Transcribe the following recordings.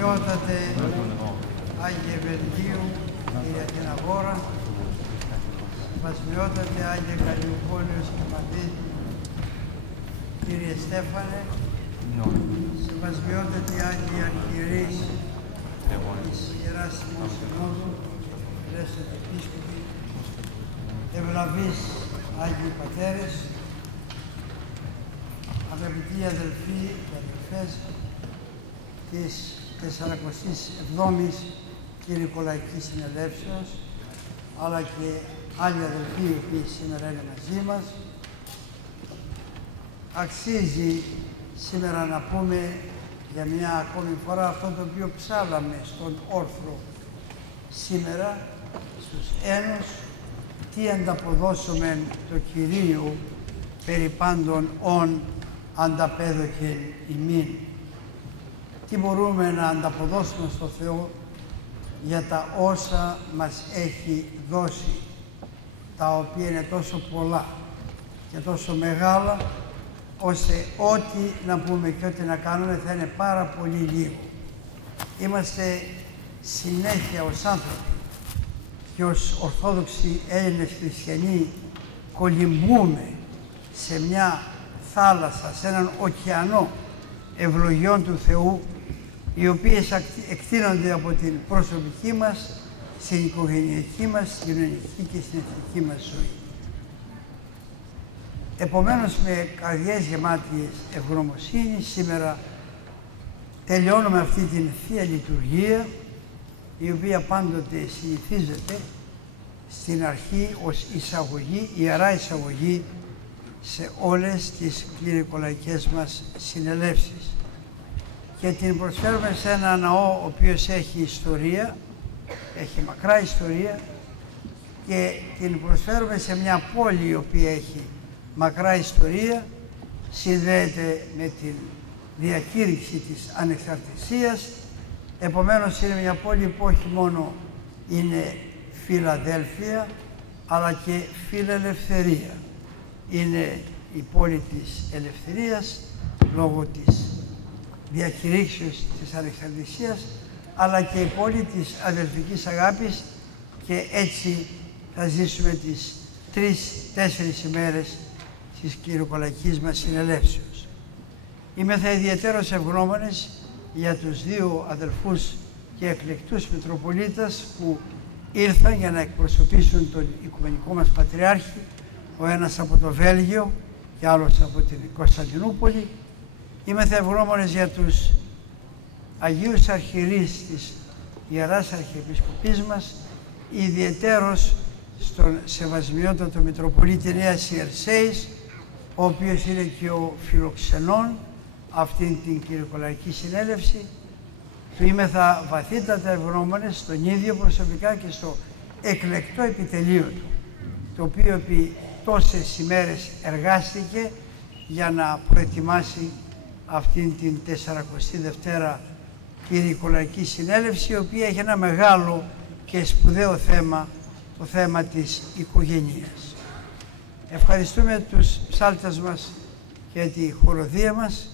Σεβασμιότατε Άγιε Βεργίου, Κύριε Αθηναγόρα, Σεβασμιότατε Άγιε Καλλιοπόλεως και Μαντίδη, Κύριε Στέφανε, Σεβασμιότατε Άγιοι Αρχιερείς της Ιεράς Ημών Συνόδου, Πρέσβευτες Επίσκοποι, ευλαβείς Άγιοι Πατέρες, αγαπητοί αδελφοί και αδελφές της 47ης Κυρικολαϊκής Συνελεύσεως, αλλά και άλλοι αδελφοί οι οποίοι σήμερα είναι μαζί μας, αξίζει σήμερα να πούμε για μια ακόμη φορά αυτό το οποίο ψάλαμε στον όρθρο σήμερα, στους Ένους, τι ανταποδώσομεν το Κυρίου περί πάντων ον ανταπέδωκεν ημίν. Τι μπορούμε να ανταποδώσουμε στο Θεό για τα όσα μας έχει δώσει, τα οποία είναι τόσο πολλά και τόσο μεγάλα, ώστε ό,τι να πούμε και ό,τι να κάνουμε θα είναι πάρα πολύ λίγο. Είμαστε συνέχεια ως άνθρωποι και ως Ορθόδοξοι Έλληνες Χριστιανοί κολυμπούμε σε μια θάλασσα, σε έναν ωκεανό ευλογιών του Θεού, οι οποίες εκτείνονται από την προσωπική μας, στην οικογενειακή μας, στην κοινωνική και στην εθνική μας ζωή. Επομένως, με καρδιές γεμάτιες ευγνωμοσύνη, σήμερα τελειώνουμε αυτή την Θεία Λειτουργία, η οποία πάντοτε συνηθίζεται στην αρχή ως εισαγωγή, ιερά εισαγωγή σε όλες τις κληρικολαϊκές μας συνελεύσεις. Και την προσφέρουμε σε ένα ναό ο οποίος έχει ιστορία, έχει μακρά ιστορία, και την προσφέρουμε σε μια πόλη η οποία έχει μακρά ιστορία, συνδέεται με την διακήρυξη της ανεξαρτησίας. Επομένως είναι μια πόλη που όχι μόνο είναι Φιλαδέλφια, αλλά και φιλελευθερία. Είναι η πόλη της ελευθερίας λόγω της διακηρύξεως της ανεξαρτησίας, αλλά και η πόλη της αδελφικής αγάπης, και έτσι θα ζήσουμε τις 3-4 ημέρες της Κυρικολαϊκής μας συνελεύσεως. Είμεθα ιδιαιτέρως ευγνώμονες για τους δύο αδελφούς και εκλεκτούς Μητροπολίτας που ήρθαν για να εκπροσωπήσουν τον Οικουμενικό μας Πατριάρχη, ο ένας από το Βέλγιο και άλλος από την Κωνσταντινούπολη. Είμεθα ευγνώμονες για τους Αγίους Αρχιερείς της Ιεράς Αρχιεπισκοπής μας, ιδιαιτέρως στον Σεβασμιότατο Μητροπολίτη Νέας Ιερσέης, ο οποίος είναι και ο φιλοξενών αυτήν την Κυρικολαϊκή Συνέλευση. Του είμεθα βαθύτατα ευγνώμονες στον ίδιο προσωπικά και στο εκλεκτό επιτελείο του, το οποίο επί τόσες ημέρες εργάστηκε για να προετοιμάσει αυτήν την 42η Κυρικολαϊκή Συνέλευση, η οποία έχει ένα μεγάλο και σπουδαίο θέμα, το θέμα της οικογένειας. Ευχαριστούμε τους ψάλτες μας και τη χοροδία μας,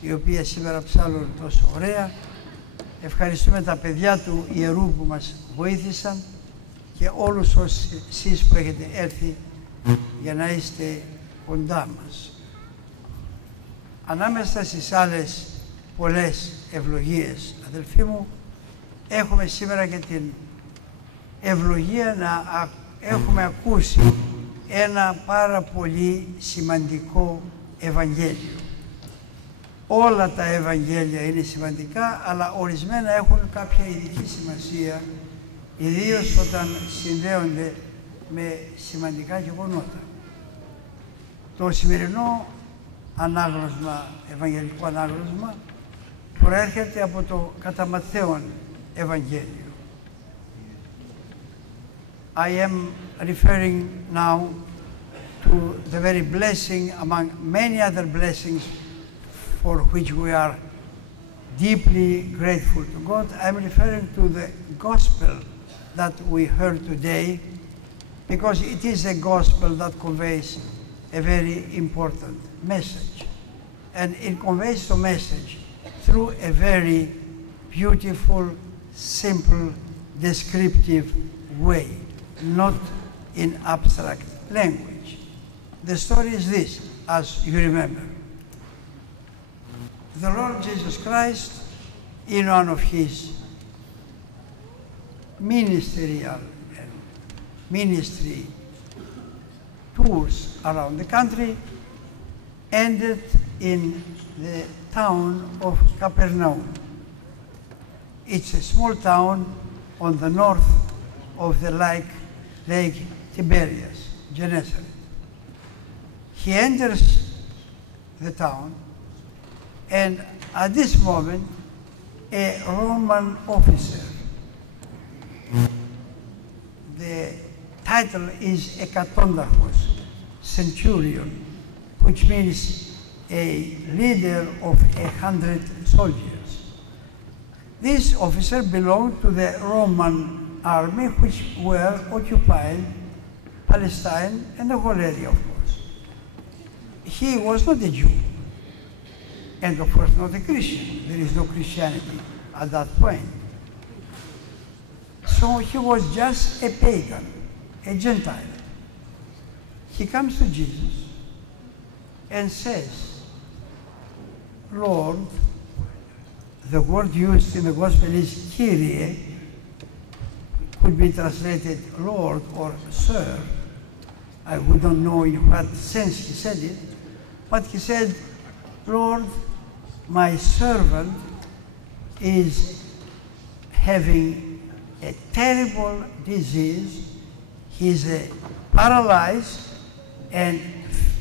η οποία σήμερα ψάλλουν τόσο ωραία. Ευχαριστούμε τα παιδιά του Ιερού που μας βοήθησαν και όλους εσείς που έχετε έρθει για να είστε κοντά μας. Ανάμεσα στις άλλες πολλές ευλογίες, αδελφοί μου, έχουμε σήμερα και την ευλογία να έχουμε ακούσει ένα πάρα πολύ σημαντικό Ευαγγέλιο. Όλα τα Ευαγγέλια είναι σημαντικά, αλλά ορισμένα έχουν κάποια ειδική σημασία, ιδίως όταν συνδέονται με σημαντικά γεγονότα. Το σημερινό ανάγνωσμα, ευαγγελικό ανάγνωσμα, προέρχεται από το κατά Ματθαίον Ευαγγέλιο. I am referring now to the very blessing among many other blessings for which we are deeply grateful to God. I am referring to the gospel that we heard today, because it is a gospel that conveys a very important message. And it conveys the message through a very beautiful, simple, descriptive way, not in abstract language. The story is this, as you remember. The Lord Jesus Christ, in one of his ministerial and ministry tours around the country, ended in the town of Capernaum. It's a small town on the north of the Lake Tiberias, Gennesaret. He enters the town, and at this moment, a Roman officer, the title is Hekatondachos, centurion, which means a leader of 100 soldiers. This officer belonged to the Roman army, which were occupying Palestine and the whole area, of course. He was not a Jew, and of course not a Christian. There is no Christianity at that point. So he was just a pagan, a Gentile. He comes to Jesus and says, Lord, the word used in the gospel is Kyrie, could be translated Lord or Sir. We don't know in what sense he said it, but he said, Lord, my servant is having a terrible disease. He's paralyzed and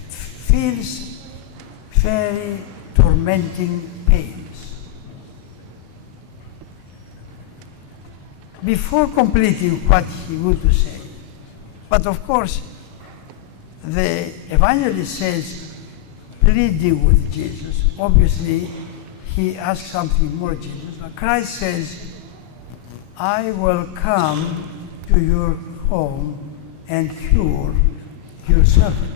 feels very tormenting pains. Before completing what he would to say, but of course, the evangelist says, pleading with Jesus. Obviously, he asks something more Jesus. But Christ says, I will come to your home and cure your servant.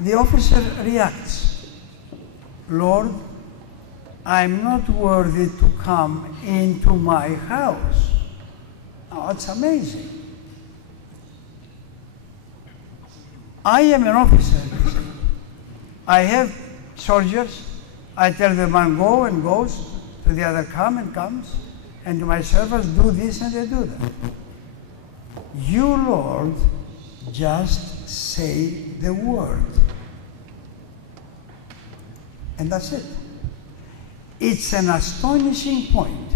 The officer reacts, Lord, I'm not worthy to come into my house. Now, it's amazing. I am an officer, he said. I have soldiers. I tell the man go and goes, to the other come and comes, and to my servants do this and they do that. You, Lord, just say the word. And that's it. It's an astonishing point.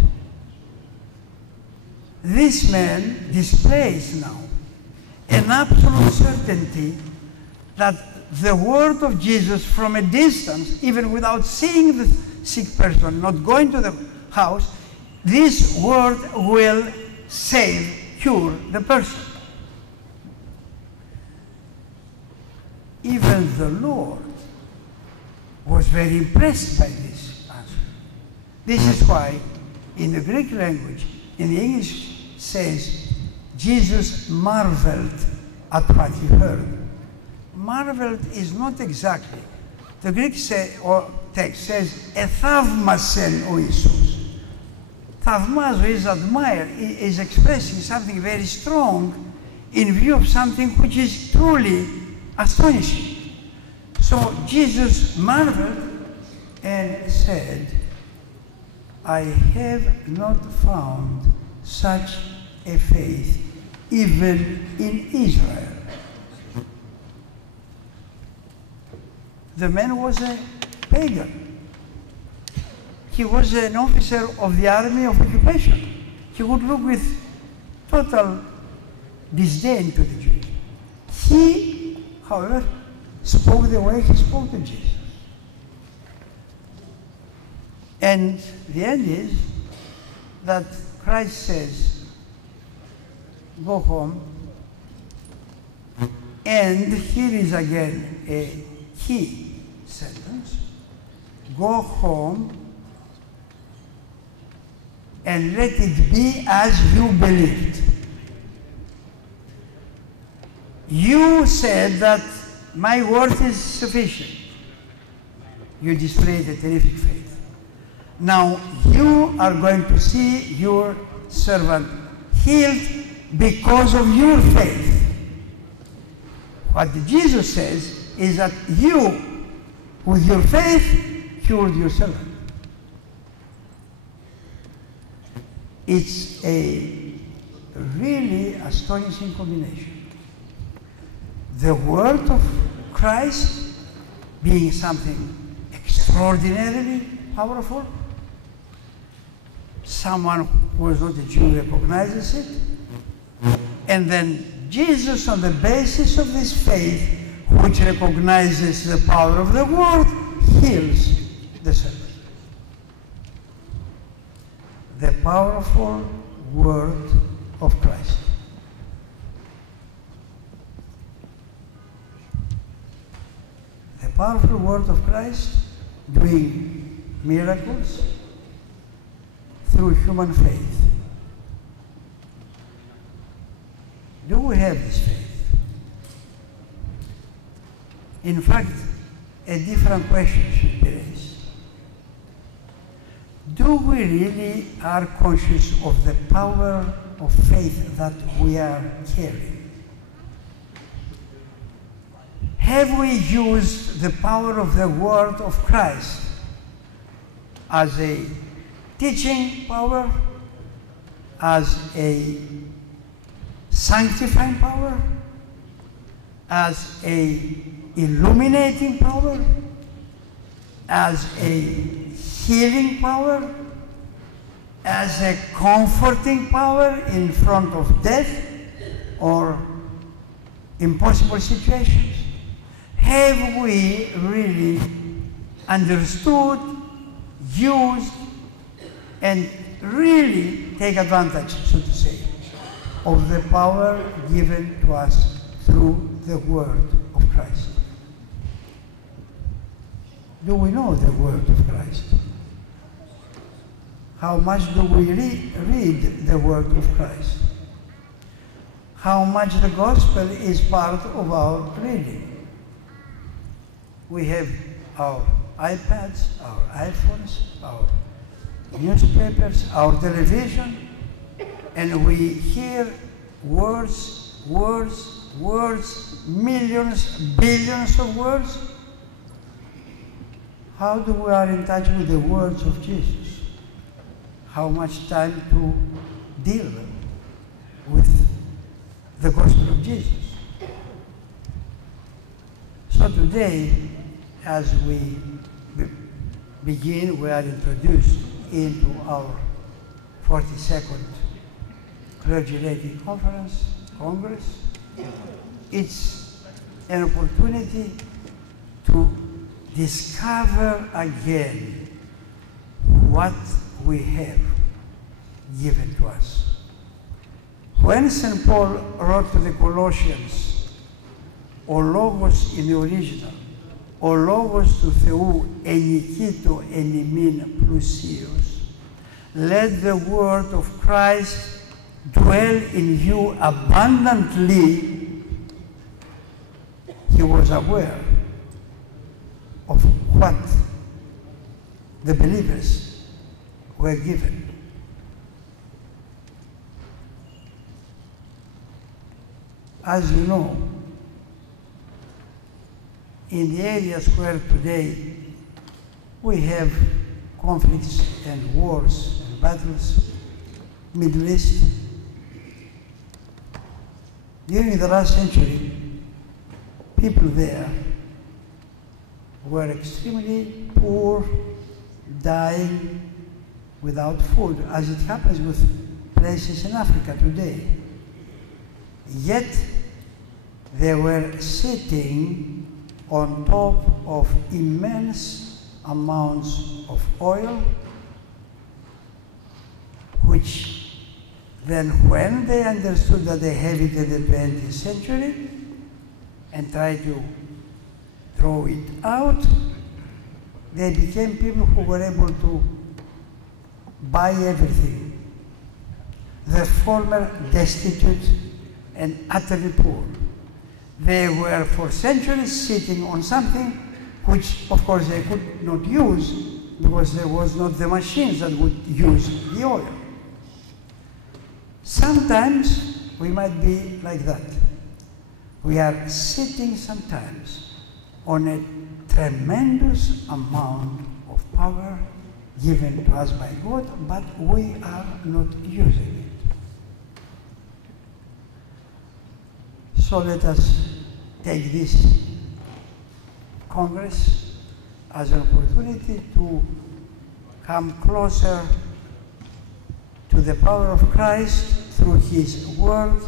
This man displays now an absolute certainty that the word of Jesus from a distance, even without seeing the sick person, not going to the house, this word will save, cure the person. Even the Lord was very impressed by this answer. This is why in the Greek language, in the English says, Jesus marveled at what he heard. Marveled is not exactly. The Greek text says, εθαύμασεν ο Ιησούς. Θαυμάζω is admire, is expressing something very strong in view of something which is truly astonishing. So Jesus marveled and said, I have not found such a faith even in Israel. The man was a pagan. He was an officer of the army of occupation. He would look with total disdain to the Jews. He, however, spoke the way he spoke to Jesus. And the end is that Christ says, go home, and here is again a key sentence, go home and let it be as you believed. You said that my word is sufficient. You displayed a terrific faith. Now you are going to see your servant healed because of your faith. What Jesus says is that you, with your faith, cured your servant. It's a really astonishing combination. The word of Christ being something extraordinarily powerful. Someone who is not a Jew recognizes it. And then Jesus, on the basis of this faith, which recognizes the power of the word, heals the servant. The powerful word of Christ. The powerful word of Christ doing miracles through human faith. Do we have this faith? In fact, a different question should be raised. Do we really are conscious of the power of faith that we are carrying? Have we used the power of the word of Christ as a teaching power, as a sanctifying power, as a illuminating power, as a healing power, as a comforting power in front of death or impossible situations? Have we really understood, used, and really take advantage, so to say, of the power given to us through the word of Christ? Do we know the word of Christ? How much do we read the word of Christ? How much the gospel is part of our reading? We have our iPads, our iPhones, our newspapers, our television, and we hear words, words, words, millions, billions of words. How do we are in touch with the words of Jesus? How much time to deal with the gospel of Jesus? So today, as we begin, we are introduced into our 42nd Clergy Lady Congress. It's an opportunity to discover again what we have given to us. When St. Paul wrote to the Colossians, ο λόγος in the original, ο λόγος του Θεού ενικήτω εν ημίν πλουσίως, let the word of Christ dwell in you abundantly, he was aware of what the believers were given. As you know, in the areas where today we have conflicts and wars and battles, Middle East, during the last century, people there were extremely poor, dying without food, as it happens with places in Africa today. Yet they were sitting on top of immense amounts of oil, which then when they understood that they have it in the 20th century and tried to throw it out, they became people who were able to buy everything. The former destitute and utterly poor. They were for centuries sitting on something which of course they could not use because there was not the machines that would use the oil. Sometimes we might be like that. We are sitting sometimes on a tremendous amount of power given to us by God, but we are not using it. So let us take this Congress as an opportunity to come closer to the power of Christ through His Word,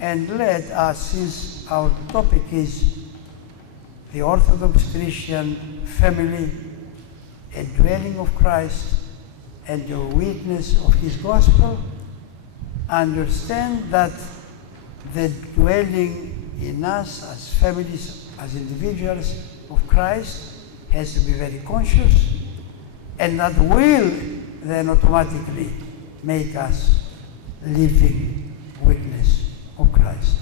and let us, since our topic is the Orthodox Christian family, a dwelling of Christ and a witness of His gospel, understand that the dwelling in us as families, as individuals of Christ, has to be very conscious, and that will then automatically make us living witness of Christ.